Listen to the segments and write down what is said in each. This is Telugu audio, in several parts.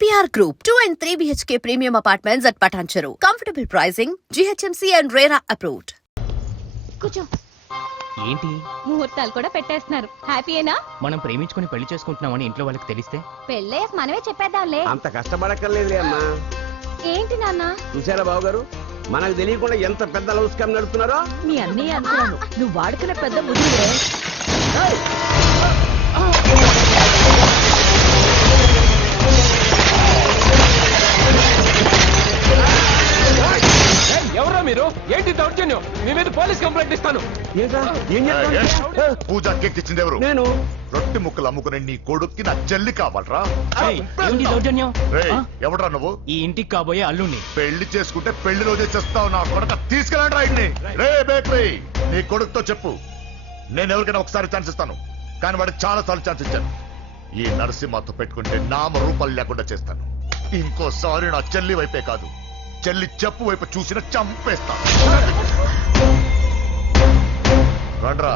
EPR Group, 2 and 3 BHK premium apartments at Patancheru. Comfortable pricing, GHMC and RERA approved. కూర్చో. ఏంటి ముహూర్తాలు కూడా పెట్టేస్తున్నారు. హ్యాపీయేనా? మనం ప్రేమించుకుని పెళ్లి చేసుకుంటున్నామని ఇంట్లో వాళ్ళకి తెలిస్తే పెళ్ళయ్యాక మనమే చెప్పేద్దాంలే. అంత కష్టపడక్కర్లేదులే అమ్మా. ఏంటి నాన్న? చూసారా బాబు గారు, మనకు తెలియకుండా ఎంత పెద్ద లవ్ స్కామ్ నడుపుతున్నారో. మీ అన్నయ్య అనుకున్నాను, నువ్వు వాడుకునే పెద్ద ముదురే. ఎవరా మీరు? ఏంటి దౌర్జన్యం? మీ మీద పోలీస్ కంప్లైంట్ ఇస్తాను. పూజ కేక్ ఇచ్చింది ఎవరు? నేను రొట్టె ముక్కలు అమ్ముకునే నీ కొడుక్కి నా చెల్లి కావాలరా? ఏయ్, ఏంటి దౌర్జన్యం? రేయ్, ఆ? ఎవడ్రా నువ్వు? ఈ ఇంటికి కాబోయే అల్లుణ్ణి. పెళ్లి చేసుకుంటే పెళ్లి రోజే చేస్తావు నా కొడుక. తీసుకెళ్ళండి రైడ్ని. రే బేకరీ, నీ కొడుకుతో చెప్పు, నేను ఎవరికైనా ఒకసారి ఛాన్స్ ఇస్తాను, కానీ వాడికి చాలా సార్లు ఛాన్స్ ఇచ్చాను. ఈ నరసింహతో పెట్టుకుంటే నామ రూపాలు లేకుండా చేస్తాను. ఇంకోసారి నా చెల్లి వైపే కాదు, చెల్లి చెప్పు వైపు చూసిన చంపేస్తాను. రండ్రా.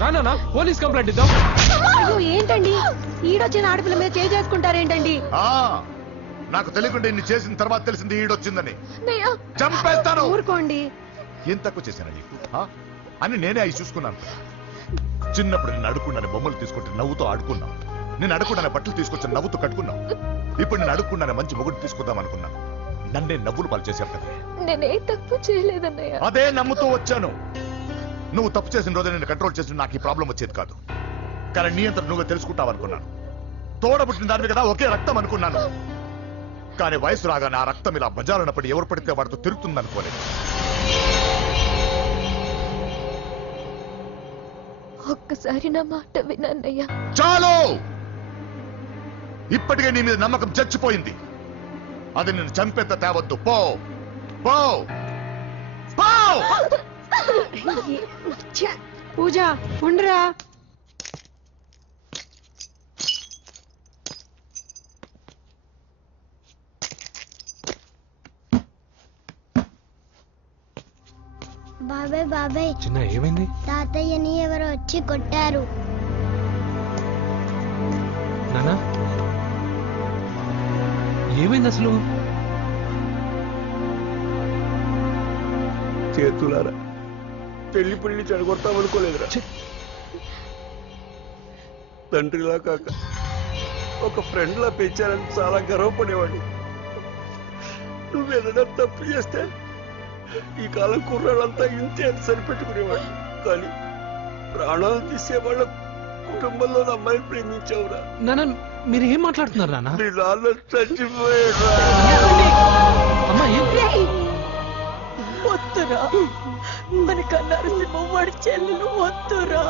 నానా పోలీస్ కంప్లైంట్ ఇద్దాం. అయ్యో ఏంటండి, ఈడొచ్చిన ఆడపిల్ల మీద చేసుకుంటారేంటండి? నాకు తెలియకుండా ఇన్ని చేసిన తర్వాత తెలిసింది ఈడొచ్చిందని. చంపేస్తాను. ఊరుకోండి. ఏం తక్కువ చేశాను నీకు అని నేనే అవి చూసుకున్నాను. చిన్నప్పుడు నేను అడుక్కున్నాను బొమ్మలు తీసుకుంటే నవ్వుతూ ఆడుకున్నాను. నేను అడుక్కున్నాను బట్టలు తీసుకొచ్చి నవ్వుతూ కట్టుకున్నాను. ఇప్పుడు నేను అడుక్కున్నాను మంచి మొగుడు తీసుకుందాం అనుకున్నాను. నన్నే నవ్వులు పాలు చేశారు కదా. నేనే తప్పు చేయలేదన్నయ్య. అదే నమ్ముతూ వచ్చాను. నువ్వు తప్పు చేసిన రోజు నేను కంట్రోల్ చేసిన నాకు ఈ ప్రాబ్లం వచ్చేది కాదు. కానీ నీ అంతా నువ్వే తెలుసుకుంటావు అనుకున్నాను. తోడబుట్టిన దానివి కదా, ఒకే రక్తం అనుకున్నాను. కానీ వయసు రాగానే ఆ రక్తం ఇలా బజారునప్పుడు ఎవరు పడితే వాడితో తిరుగుతుంది అనుకోలేదు. ఒక్కసారి నా మాట వినన్నయ్య. చాలు, ఇప్పటికే నీ మీద నమ్మకం చచ్చిపోయింది. అది నేను చంపేత తేవద్దు. పో పో పో. పూజ ఉండరా. బాబాయ్ బాబాయ్, చిన్న ఏమైంది? తాతయ్యని ఎవరో వచ్చి కొట్టారు. నానా ఏమైంది అసలు? చేతులారా పెళ్లి పెళ్లి చెడగొడతాం అనుకోలేదురా. తండ్రిలా కాక ఒక ఫ్రెండ్ లా పెంచాలని చాలా గర్వపడేవాడు. నువ్వేదైనా తప్పు చేస్తే ఈ కాలం కుర్రాళ్ళంతా ఇంతే అని సరిపెట్టుకునేవాడు. కానీ ప్రాణాలు తీసేవాళ్ళ కుటుంబంలో అమ్మాయిని ప్రేమించావురా. నాన్న మీరు ఏం మాట్లాడుతున్నారు నాన్న? నీ నాన్న చచ్చిపోయాడు. వద్దురా, మన నరసింహ వాడి చెల్లెలు వద్దురా.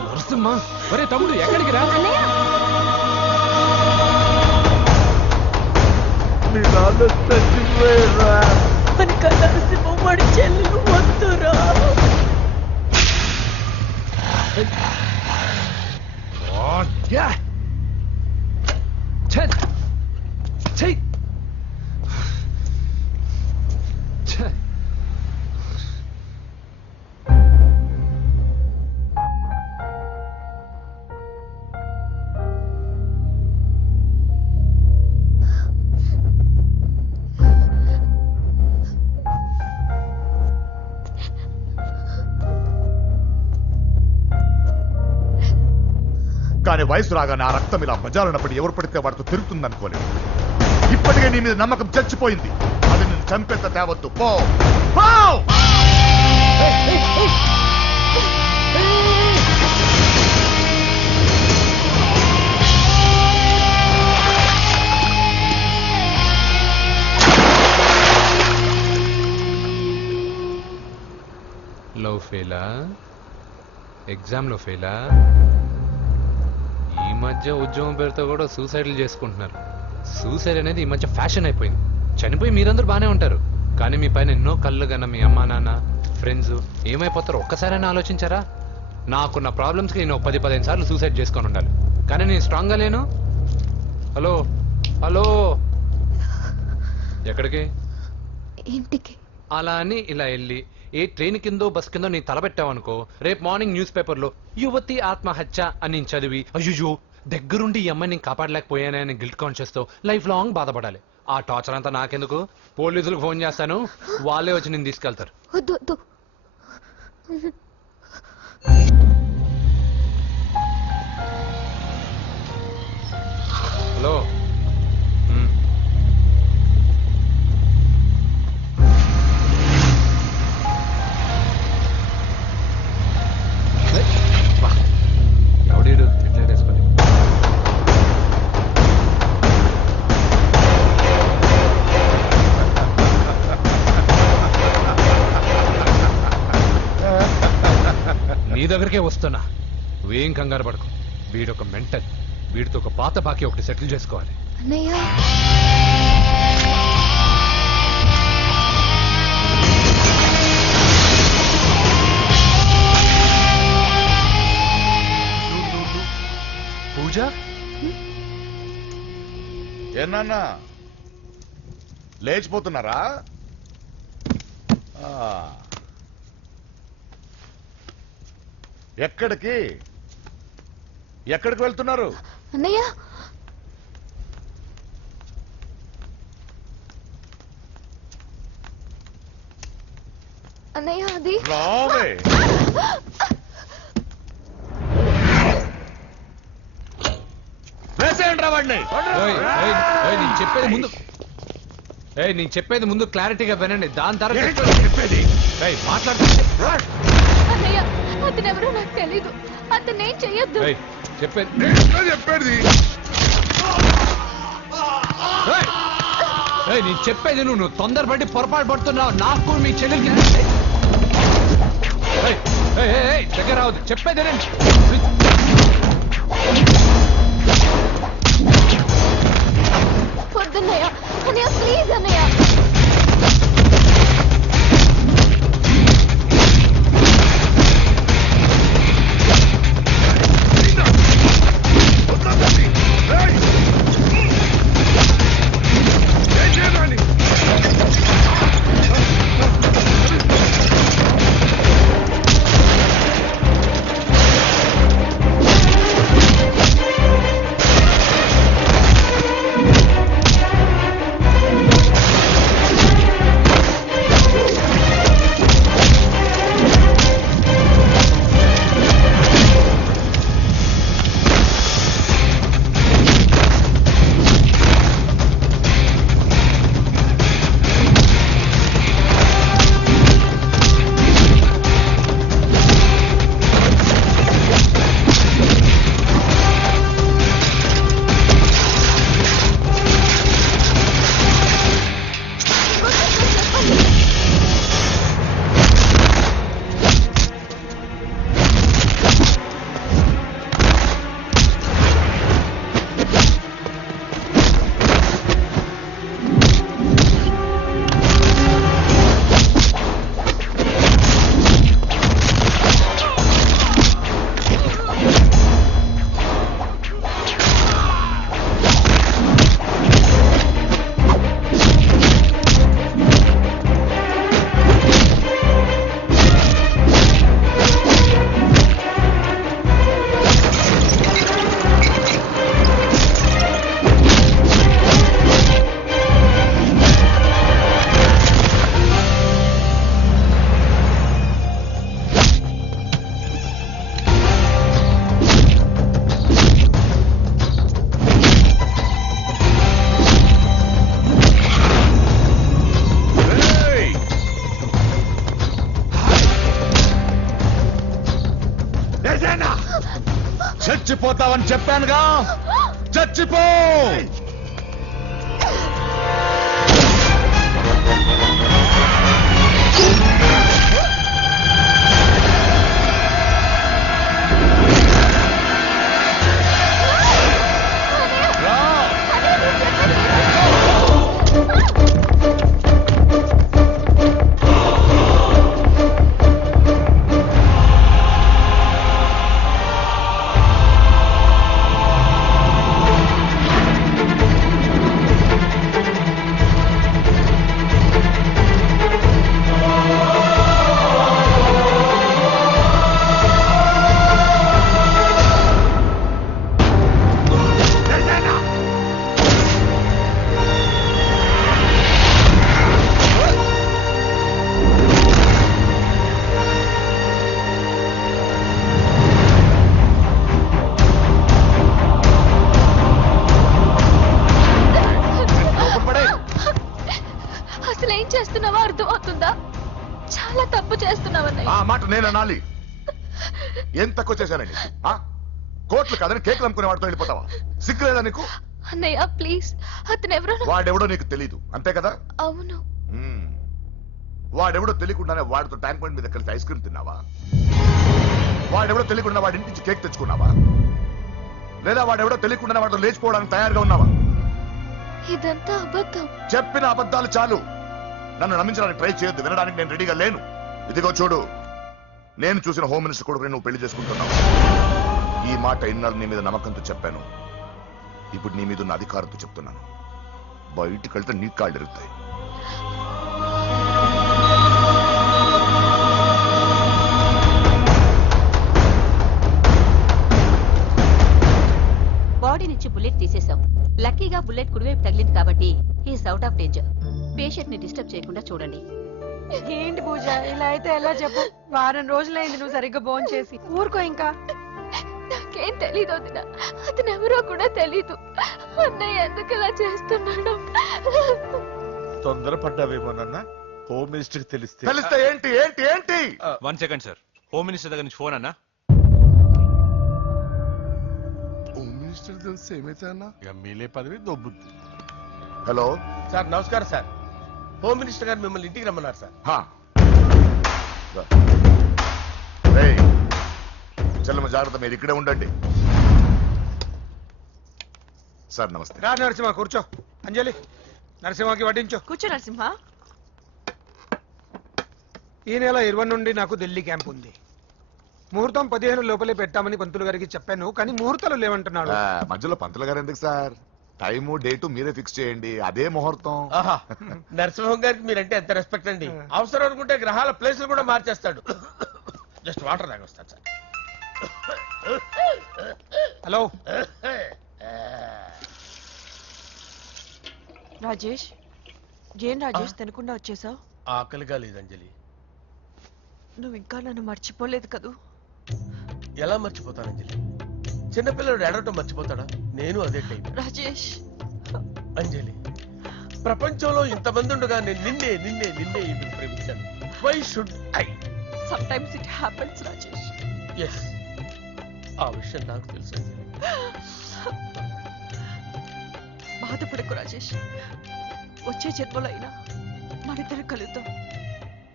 నరసింహ, ఒరే తమ్ముడు ఎక్కడికి రా. నీ నాన్న చచ్చిపోయాడు. మన నరసింహ వాడి చెల్లెలు వద్దురా. కానీ వయసు రాగానే ఆ రక్తం ఇలా బజారునప్పుడు ఎవరు పడితే వాడితో తిరుగుతుంది అనుకోలేదు. ఇప్పటికే నీ మీద నమ్మకం చచ్చిపోయింది. అది నేను చంపేత తేవద్దు. పో పో. లవ్ ఫెయిలా? ఎగ్జామ్లో ఫెయిలా? ఈ మధ్య ఉద్యోగం పేరుతో కూడా సూసైడ్లు చేసుకుంటున్నారు. సూసైడ్ అనేది ఈ మధ్య ఫ్యాషన్ అయిపోయింది. చనిపోయి మీరందరూ బాగానే ఉంటారు, కానీ మీ పైన ఎన్నో కళ్ళు కన్నా మీ అమ్మా నాన్న ఫ్రెండ్స్ ఏమైపోతారో ఒక్కసారైనా ఆలోచించారా? నాకున్న ప్రాబ్లమ్స్కి నేను 10-15 సార్లు సూసైడ్ చేసుకొని ఉండాలి, కానీ నేను స్ట్రాంగ్గా లేను. హలో హలో, ఎక్కడికి? ఇంటికి. అలా అని ఇలా వెళ్ళి ఏ ట్రైన్ కిందో బస్ కిందో నీ తలబెట్టావనుకో రేపు మార్నింగ్ న్యూస్ పేపర్లో యువతి ఆత్మహత్య అని నేను చదివి అయ్యో దగ్గరుండి ఈ అమ్మాయిని నేను కాపాడలేకపోయానే అని గిల్ట్ కాన్షియస్ తో లైఫ్ లాంగ్ బాధపడాలి. ఆ టార్చర్ అంతా నాకెందుకు, పోలీసులకు ఫోన్ చేస్తాను, వాళ్ళే వచ్చి నేను తీసుకెళ్తారు. వద్దు వద్దు. హలో ఎవడీడు ఎట్లా వేసుకొని నీ దగ్గరికే వస్తున్నా, నువ్వేం కంగారు పడకు. వీడొక మెంటల్, వీడితో ఒక పాత బాకీ ఒకటి సెటిల్ చేసుకోవాలి. అన్నయ్య పూజ ఏనా లేచిపోతున్నారా? ఆ. ఎక్కడికి ఎక్కడికి వెళ్తున్నారు? అన్నయ్య అన్నయ్య అది రావే. వేసేయండి రా వాడిని. నేను చెప్పేది ముందు నేను చెప్పేది ముందు క్లారిటీగా వినండి, దాని తర్వాత ఏంటో చెప్పేది? మాట్లాడుతుంది. అన్నయ్య అతనెవరో నాకు తెలీదు, అతనేం చెయ్యొద్దు. చెప్పేది చెప్పేది నేను చెప్పేది నువ్వు తొందరపడి పొరపాటు పడుతున్నావు. నాకు మీ చెల్లెలకి దగ్గర రావద్దు, చెప్పేది వద్దన్నయ్య. అన్నయ్య ప్లీజ్ అన్నయ్య. చచ్చిపోతావని చెప్పానుగా, చచ్చిపో. చేస్తున్నావు అన్నయ్య ఆ మాట నేను అనాలి. ఏం తక్కువ చేశానండి? కోట్లు కాదని కేకులు అమ్ముకునే వాడితో వెళ్ళిపోతావా? సిగ్గులేదా నీకు? అన్నయ్య ప్లీజ్ అతను ఎవరో వాడెవడో నీకు తెలీదు అంతే కదా? అవును మ్మ్. వాడెవడో తెలియకుండానే వాడితో ట్యాంక్ బండ్ మీద కలిసి ఐస్ క్రీమ్ తిన్నావా? వాడెవడో తెలియకుండా వాడి ఇంటి నుంచి కేక్ తెచ్చుకున్నావా? లేదా వాడెవడో తెలియకుండానే వాడితో లేచిపోవడానికి తయారుగా ఉన్నావా? ఇదంతా అబద్ధం. చెప్పిన అబద్ధాలు చాలు. నన్ను నమ్మించడానికి ట్రై చేయొద్దు. వినడానికి నేను రెడీగా లేను. ఇదిగో చూడు, నేను చూసిన హోమ్ మినిస్టర్ కొడుకు నువ్వు పెళ్లి చేసుకుంటున్నావు. ఈ మాట ఇన్నాళ్ళు నీ మీద నమ్మకంతో చెప్పాను. ఇప్పుడు నీ మీద ఉన్న అధికారంతో చెప్తున్నాను. బయటికి వెళ్తే నీ కాళ్ళు ఎరుగుతాయి. బాడీ నుంచి బుల్లెట్ తీసేశాం. లక్కీగా బుల్లెట్ కుడివైపు తగిలింది కాబట్టి is out of danger. Patient ని డిస్టర్బ్ చేయకుండా చూడండి. ఏంటి పూజ ఇలా అయితే ఎలా చెప్పు? వారం రోజులైంది నువ్వు సరిగ్గా భోజనం చేసి. ఊరుకో ఇంకా. నాకేం తెలీదు వదిన, అతను ఎవరో కూడా తెలీదు. అన్నయ్య ఎందుకు ఇలా చేస్తున్నాడు? తొందరపడ్డావేమోనన్నా. హోమ్ మినిస్టర్ తెలిస్తే తెలిస్తే ఏంటి ఏంటి ఏంటి? 1 సెకండ్ సార్. హోమ్ మినిస్టర్ దగ్గర నుంచి ఫోన్ అన్నా. హోమ్ మినిస్టర్ తెలిస్తే ఏమైతే అన్నా? ఎమ్మెల్యే పదవి దొబ్బుద్ది. హలో సార్ నమస్కారం సార్. హోమ్ మినిస్టర్ గారు మిమ్మల్ని ఇంటికి రమ్మన్నారు సార్. చెల్లమ్మ జాగ్రత్త, మీరు ఇక్కడే ఉండండి. సార్ నమస్తే. రా నరసింహ కూర్చో. అంజలి నరసింహకి వడ్డించు. కూర్చో నరసింహ. ఈ నెల 20 నుండి నాకు ఢిల్లీ క్యాంప్ ఉంది. ముహూర్తం 15 లోపలే పెట్టామని పంతులు గారికి చెప్పాను, కానీ ముహూర్తాలు లేవంటున్నాడు. మధ్యలో పంతులు గారు ఎందుకు సార్? టైము డేటు మీరే ఫిక్స్ చేయండి, అదే ముహూర్తం. నరసింహం గారికి మీరంటే ఎంత రెస్పెక్ట్ అండి. అవసరం అనుకుంటే గ్రహాల ప్లేసులు కూడా మార్చేస్తాడు. జస్ట్ వాటర్ తాగొస్తాను సార్. హలో రాజేష్, ఏం రాజేష్ తినకుండా వచ్చేసావు? ఆకలిగా లేదు అంజలి. నువ్వు ఇంకా నన్ను మర్చిపోలేదు కదూ? ఎలా మర్చిపోతాను అంజలి? చిన్నపిల్లడు ఏడవటం మర్చిపోతాడా? నేను అదే టైం. రాజేష్ అంజలి, ప్రపంచంలో ఇంతమంది ఉండగా నేను నిన్నే నిన్నే నిన్నే ఇప్పుడు ప్రేమించాను. Why should I? Sometimes it happens Rajesh. Yes, ఆ విషయం నాకు తెలుసు అంజలి. బాధపడకు రాజేష్, వచ్చే జన్మలో అయినా మన ఇద్దరు కలుద్దాం.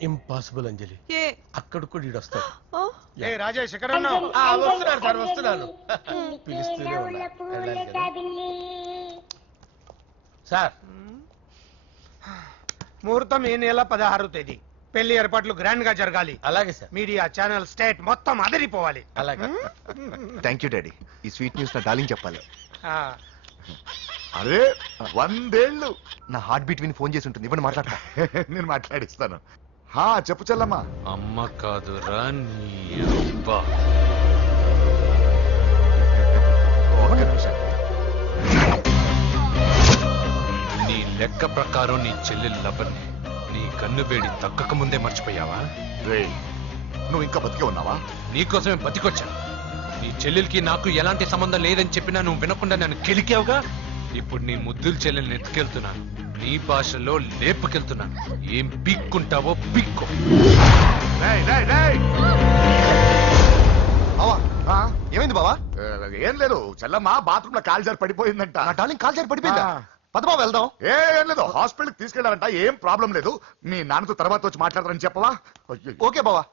ఇంపాసిబుల్ అంజలి. ఏ అక్కడ కూడా ఈడు వస్తాడు. ఆ? ఏ రాజేష్ ఎక్కడ ఉన్నావు? వస్తున్నాను సార్, వస్తున్నాను. పిలుస్తూనే ఉన్నా. వెళ్ళాలి కదా. సార్ ముహూర్తం ఈ నెల 16వ తేదీ. పెళ్లి ఏర్పాట్లు గ్రాండ్ గా జరగాలి. అలాగే సార్. మీడియా ఛానల్ స్టేట్ మొత్తం అదిరిపోవాలి. అలాగే. Thank you daddy. ఈ స్వీట్ న్యూస్ నా డార్లింగ్ చెప్పాలి. అరే 100 ఏళ్ళు. నా హార్ట్ బీట్ విని ఫోన్ చేసి ఉంటుంది. ఇవ్వండి మాట్లాడతా. నేను మాట్లాడిస్తాను. చెప్పు చెల్లమ్మా. అమ్మ కాదురా నీ అబ్బా. ఒక్క నిమిషం. నీ లెక్క ప్రకారం నీ చెల్లెలు లవర్ని నీ కన్ను వేడి తగ్గక ముందే మర్చిపోయావా? రేయ్, నువ్వు ఇంకా బతికే ఉన్నావా? నీకోసమే బతికొచ్చాను. నీ చెల్లెలకి నాకు ఎలాంటి సంబంధం లేదని చెప్పినా నువ్వు వినకుండా నన్ను కెలికావుగా. ఇప్పుడు నీ ముద్దుల చెల్లెల్ని ఎత్తుకెళ్తున్నాను. నీ భాషలో లేపుకెళ్తున్నాను. ఏం పీక్కుంటావో పీక్కో. రేయ్, రేయ్, రేయ్. బావా ఏమైంది బావా? ఏం లేదు, చెల్లమ్మ బాత్రూమ్ లో కాలు జారి పడిపోయిందంట. నా డార్లింగ్ కాల్ చేరి పడిపోయిందా? పద బావ వెళ్దాం. ఏం లేదు, హాస్పిటల్ కి తీసుకెళ్లారంట. ఏం ప్రాబ్లం లేదు. మీ నాన్నతో తర్వాత వచ్చి మాట్లాడతారని చెప్పవా? ఓకే బావా.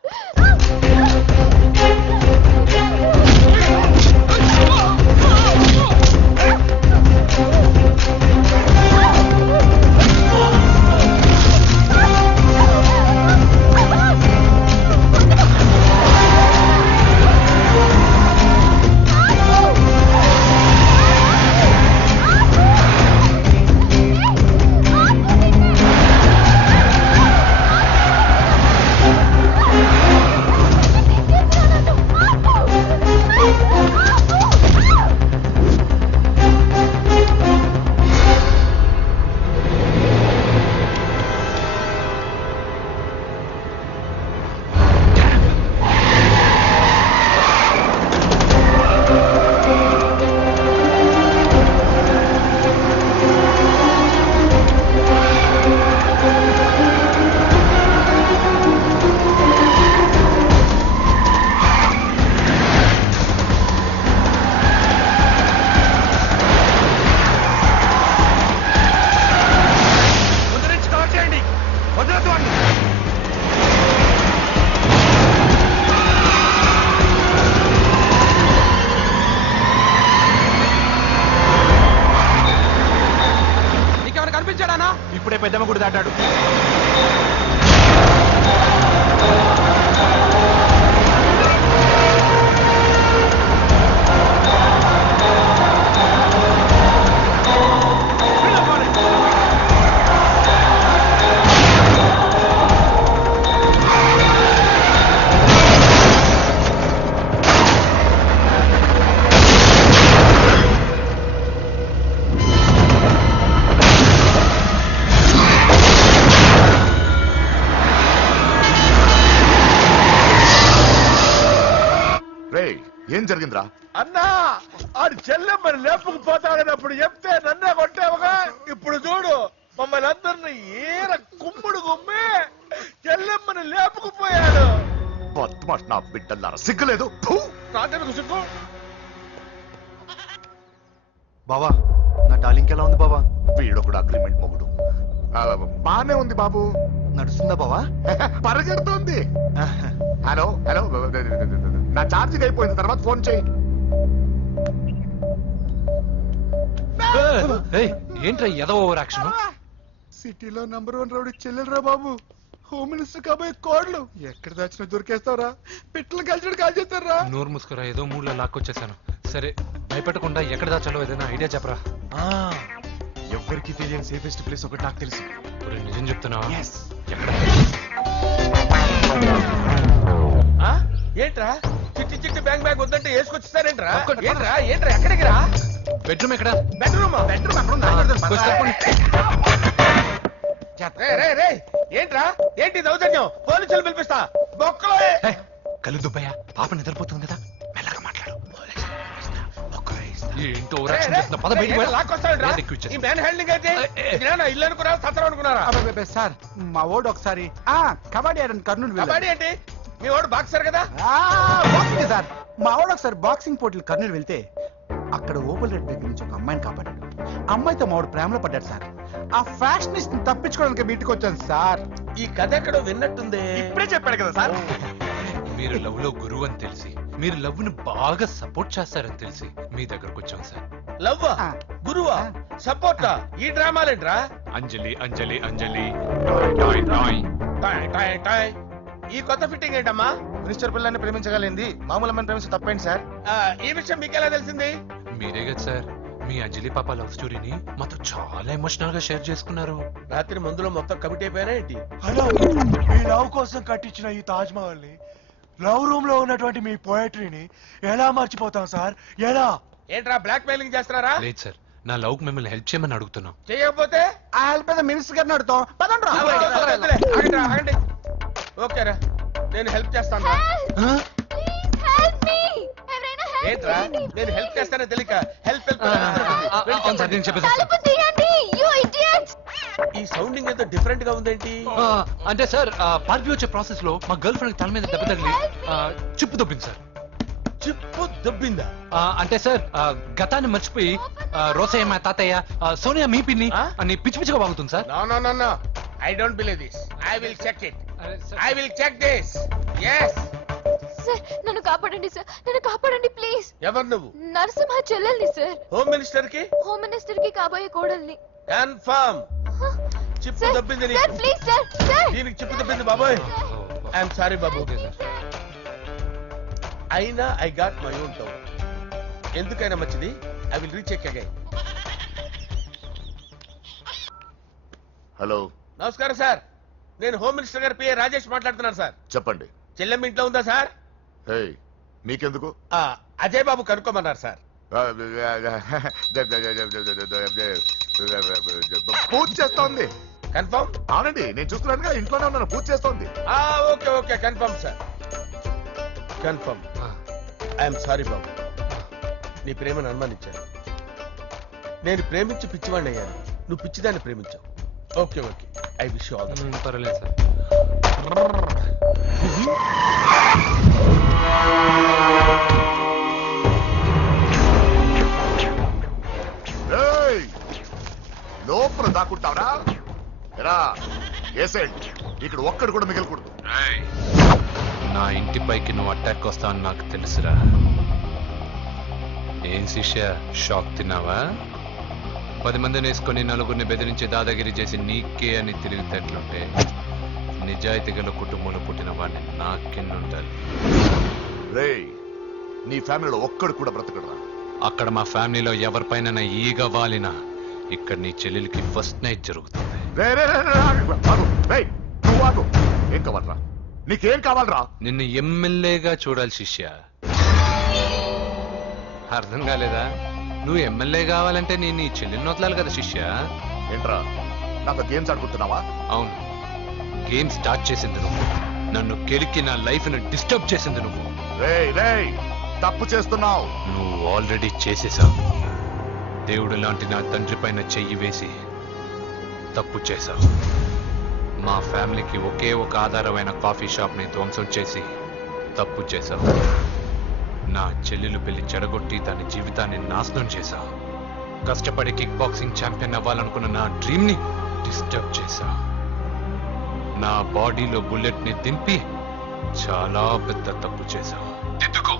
పడ్డాడు. రే ఏం జరిగిందిరా? అన్నా ఆడు చెల్లెమ్మని లేపుకుపోతాడన్నప్పుడు చెప్తే నన్నే కొట్టావుగా. ఇప్పుడు చూడు మమ్మల్ని అందరిని ఏర కుమ్ముడు కుమ్మి చెల్లెమ్మని లేపుకుపోయాడు. బద్మాష్ నా బిడ్డల్లారా, సిగ్గులేదు? ఫు! నాకెందుకు సిగ్గు? బావా నా డార్లింగ్ ఎలా ఉంది బావా? వీడొకడు అగ్రిమెంట్ మొగుడు. బానే ఉంది బాబు. నడుస్తుందా బావా? పరిగెడుతోంది. హలో హలో, నా ఛార్జింగ్ అయిపోయింది, తర్వాత ఫోన్ చేయి. ఏయ్, ఏంట్రా ఎదో ఓవర్ యాక్షన్? సిటీలో నంబర్ 1 రౌడీ చెల్లెలరా బాబు. హోమ్ మినిస్టర్ కాబోయే కోడ్లు ఎక్కడ దాచినా దొరికేస్తారా? పిట్టలు కలిసి కాల్ చేస్తారా? నోరు ముసుకురా, ఏదో మూడ్లో లాక్కొచ్చేసాను. సరే భయపెట్టకుండా ఎక్కడ దాచాలో ఏదైనా ఐడియా చెప్పరా. ఎవరికి తెలియని సేఫెస్ట్ ప్లేస్ ఒకటి నాకు తెలుసు. ఒరేయ్, నిజం చెప్తున్నావా? ఎక్కడ? ఏంట్రా చిట్టి చిట్టి బ్యాంక్ బ్యాగ్ వద్దంటే వేసుకొచ్చిస్తారేంట్రా? ఏంట్రా ఏంట్రా ఎక్కడికి రా? బెడ్రూమ్ ఎక్కడ? బెడ్రూమ్ బెడ్రూమ్ అక్కడ ఉందా? కొంచెం తప్పండి. ఏంట్రా ఏంటి దౌర్జన్యం? పోలీసులు పిలిపిస్తా. బొక్కలో ఏయ్, కళ్ళు దుబ్బయ్యా, పాప నిద్రపోతుంది కదా, మెల్లగా మాట్లాడు. ఏంటో ఓవర్ యాక్షన్ చేస్తున్నా, పద బయటికి వెళ్ళు. లాక్కొస్తాడు. ఏది ఎక్కువ ఇచ్చేస్తా. ఈ మ్యాన్ హ్యాండింగ్ అయితే ఇదేనా ఇల్లు అనుకున్నారా సత్రం అనుకున్నారా? సార్ మా ఓడు ఒకసారి కబడ్డీ ఆడని కర్నూలు కబడ్డీ ఏంటి? మీ వాడు బాక్సర్ కదా? Boxing sir. మా ఓడు ఒకసారి బాక్సింగ్ పోటీలు కర్నూలు వెళ్తే అక్కడ ఓపెల్ రెడ్ దగ్గర నుంచి ఒక అమ్మాయిని కాపాడాడు. అమ్మాయితో మా వాడు ప్రేమలో పడ్డాడు సార్. ఆ ఫ్యాషనిస్ట్ తప్పించుకోవడానికి మీటికి వచ్చాను సార్. ఈ కథ ఎక్కడో విన్నట్టుంది. ఇప్పుడే చెప్పాడు కదా సార్. మీరు లవ్ లో గురువు అని తెలిసి, మీరు లవ్ ని బాగా సపోర్ట్ చేస్తారని తెలిసి మీ దగ్గరకు వచ్చాం సార్. లవ్వా గురువా సపోర్టా? ఈ డ్రామాలేంట్రా? అంజలి అంజలి అంజలి టాయ్ టాయ్ టాయ్ టాయ్ టాయ్. ఈ కొత్త ఫిట్టింగ్ ఏంటమ్మా? మినిస్టర్ పిల్లల్ని ప్రేమించగలిగింది మామూలు అమ్మని ప్రేమించి తప్పేంటి సార్? ఈ విషయం మీకెలా తెలిసింది? మీరే కదా సార్ మీ అంజలి పాప లవ్ స్టోరీని మాతో చాలా ఎమోషనల్ గా షేర్ చేసుకున్నారు. రాత్రి మందులో మొత్తం కమిటీ అయిపోయారా ఏంటి? హలో, మీ లవ్ కోసం కట్టించిన ఈ తాజ్ మహల్ ని, లవ్ రూమ్ లో ఉన్నటువంటి మీ పోయట్రీని ఎలా మర్చిపోతాం సార్? ఎలా? ఏంట్రా బ్లాక్ మెయిలింగ్ చేస్తున్నారా? లేదు సార్, నా లవ్ కు మిమ్మల్ని హెల్ప్ చేయమని అడుగుతున్నాం. చేయకపోతే ఆ హెల్ప్ అయితే మినిస్టర్ గారిని అడుగుతాం. పదండి రా. ఆగండి ఆగండి. ఓకేరా, నేను హెల్ప్ చేస్తాను. ఏంట్రా నేను హెల్ప్ చేస్తానో తెలియక హెల్ప్ అవును సార్, నేను చెప్పేసాను. ఈ సౌండింగ్ ఏదో డిఫరెంట్ గా ఉందేంటి? అంటే సార్ పార్టీ వచ్చే ప్రాసెస్ లో మా గర్ల్ ఫ్రెండ్ తల మీద దెబ్బ తగిలి చిప్పు దొబ్బింది సార్. చిప్పు దొబ్బిందా? అంటే సార్ గతాన్ని మర్చిపోయి రోసయ్య మా తాతయ్య, సోనియా మీ పిన్ని అని పిచ్చి పిచ్చిగా బాగుతుంది sir. No I don't believe this. I will check it. I will check this. yes sir నన్ను కాపాడండి సార్, నన్ను కాపాడండి ప్లీజ్. ఎవరు నువ్వు? నరసింహ చెల్లెల్ని సార్. హోమ్ మినిస్టర్ కి? హోమ్ మినిస్టర్ కి కాబోయే కోడల్ని. కన్ఫర్మ్. చిప్పు సార్, దొబ్బింది సార్ నీకు. Please sir, sir. దీనికి చిప్పు దొబ్బింది బాబోయ్. ఐఎమ్ సారీ బాబు. అయినా I got my own town. ఎందుకైనా మంచిది, I will recheck again. Hello, నమస్కారం సార్, నేను హోమ్ మినిస్టర్ గారి పిఏ రాజేష్ మాట్లాడుతున్నాను సార్. చెప్పండి. చెల్లెమ్మ ఇంట్లో ఉందా సార్? హే, మీకెందుకు? అజయ్ బాబు కనుక్కోమన్నారు సార్. పూజ చేస్తోంది. కన్ఫర్మ్? అవునండి, నేను చూస్తున్నానుగా, ఇంట్లోనే ఉన్నాను, పూజ చేస్తోంది. Okay okay confirm sir, confirm. I'm sorry బాబు, నీ ప్రేమను అనుమానించాను. నేను ప్రేమించి పిచ్చివాడిని అయ్యాను, నువ్వు పిచ్చిదాన్ని ప్రేమించావు. Okay okay, I wish you all the best. పర్వాలేదు సార్. లోపల దాక్కుంటావరా? ఎరా ఏసెంట్, ఇక్కడ ఒక్కడు కూడా మిగలకూడదు. నా ఇంటి పైకి నువ్వు అటాక్ వస్తావని నాకు తెలుసురా. ఏం శిష్య, షాక్ తిన్నావా? 10 మందిని వేసుకొని నలుగురిని బెదిరించి దాదాగిరి చేసి నీకే అని తిరిగితేట్లుంటే నిజాయితీ గల కుటుంబంలో పుట్టిన వాడిని నాకెన్నుంటారు. రేయ్, నీ ఫ్యామిలీలో ఒక్కడు కూడా బ్రతకడరా. అక్కడ మా ఫ్యామిలీలో ఎవరిపైన ఈగ వాలినా ఇక్కడ నీ చెల్లెలికి ఫస్ట్ నైట్ జరుగుతుంది. నువ్వు ఆగు. ఏం కావాలరా? నీకేం కావాలరా? నిన్ను ఎమ్మెల్యేగా చూడాలి శిష్య. అర్థం కాలేదా? నువ్వు ఎమ్మెల్యే కావాలంటే నేను నీ చెల్లెల్ని వదలాలి కదా శిష్య. ఏంట్రా, నాతో గేమ్స్ ఆడుకుంటున్నావా? అవును, గేమ్ స్టార్ట్ చేసింది నువ్వు. నన్ను కెలికి నా లైఫ్ ను డిస్టర్బ్ చేసింది నువ్వు. రేయ్, తప్పు చేస్తున్నావు. నువ్వు ఆల్రెడీ చేసేసావు. దేవుడు లాంటి నా తండ్రి పైన చెయ్యి వేసి తప్పు చేశావు. మా ఫ్యామిలీకి ఒకే ఒక ఆధారమైన కాఫీ షాప్ ని ధ్వంసం చేసి తప్పు చేశావు. నా చెల్లెలు పెళ్లి చెడగొట్టి దాని జీవితాన్ని నాశనం చేశావు. కష్టపడి కిక్ బాక్సింగ్ ఛాంపియన్ అవ్వాలనుకున్న నా డ్రీమ్ ని డిస్టర్బ్ చేశావు. నా బాడీలో బుల్లెట్ ని దింపి చాలా పెద్ద తప్పు చేశావు. దిద్దుకో,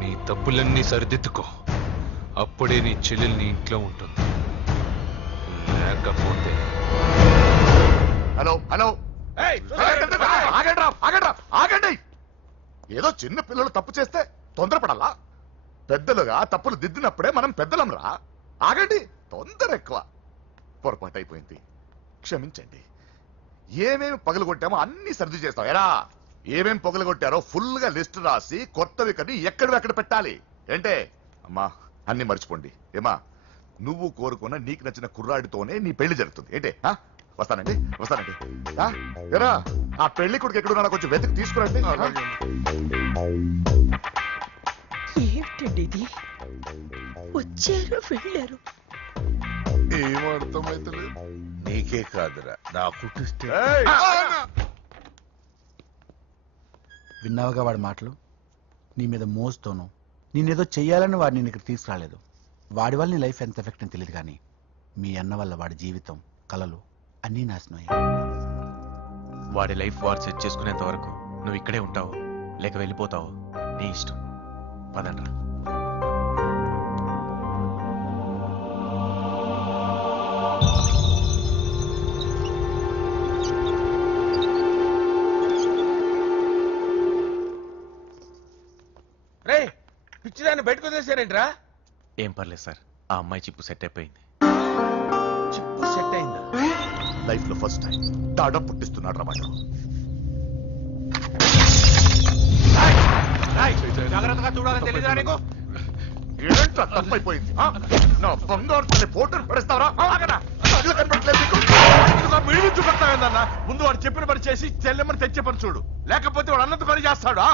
నీ తప్పులన్నీ సరిదిద్దుకో. అప్పుడే నీ చెల్లెలు నీ ఇంట్లో ఉంటుంది. లేకపోతే హలో ఆగండి. ఏదో చిన్న పిల్లలు తప్పు చేస్తే తొందరపడాలా? పెద్దలుగా తప్పులు దిద్దినప్పుడే మనం పెద్దలంరా. ఆగండి, తొందర ఎక్కువ. పొరపాటు అయిపోయింది, క్షమించండి. ఏమేమి పగలగొట్టామో అన్ని సర్ది చేస్తాం. ఎరా, ఏమేమి పగలగొట్టారో ఫుల్ గా లిస్ట్ రాసి కొత్తవి కని ఎక్కడ పెట్టాలి. ఏంటే అమ్మా, అన్ని మర్చిపోండి. ఏమా, నువ్వు కోరుకున్న నీకు నచ్చిన కుర్రాడితోనే నీ పెళ్లి జరుగుతుంది. ఏంటే వస్తానండి. ఎరా, ఆ పెళ్లి కొడుకు ఎక్కడున్నా కొంచెం వెతికి తీసుకురండి. ఏమిటండి ఇది? వచ్చారు వెళ్ళారు. ఏం అర్థమైతలేదు. నీకే కాదురా, నాకు విన్నావుగా వాడి మాటలు? నీ మీద మోస్తోను నేనేదో చెయ్యాలని వాడు నేను ఇక్కడ తీసుకురాలేదు. వాడి వల్ల నీ లైఫ్ ఎంత ఎఫెక్ట్ అని తెలియదు, కానీ మీ అన్న వల్ల వాడి జీవితం, కలలు అన్నీ నాశనం అయ్యాయి. వాడి లైఫ్ వాడు సెట్ చేసుకునేంత వరకు నువ్వు ఇక్కడే ఉంటావు, లేక వెళ్ళిపోతావు, నీ ఇష్టం. పదండ్రా. రే, పిచ్చిదాన్ని బయటకు వదిలేసారేంట్రా? ఏం పర్లేదు సార్, ఆ అమ్మాయి చిప్పు సెట్ అయిపోయింది. చిప్పు సెట్ అయిందా? లైఫ్ లో ఫస్ట్ టైం తాడ పుట్టిస్తున్నాడు రమాట. జాగ్రత్తగా చూడాలని తెలియదా నీకు? ఏంట్రా తప్పైపోయింది? నా బంగారు తల్లి ఫోటోలు పడేస్తావరా? కనపడలేదు నీకు? వీడిని చూపెడతావేందన్నా? ముందు వాడు చెప్పిన పని చేసి చెల్లెమ్మని తెచ్చే పని చూడు, లేకపోతే వాడు అన్నది పని చేస్తాడు.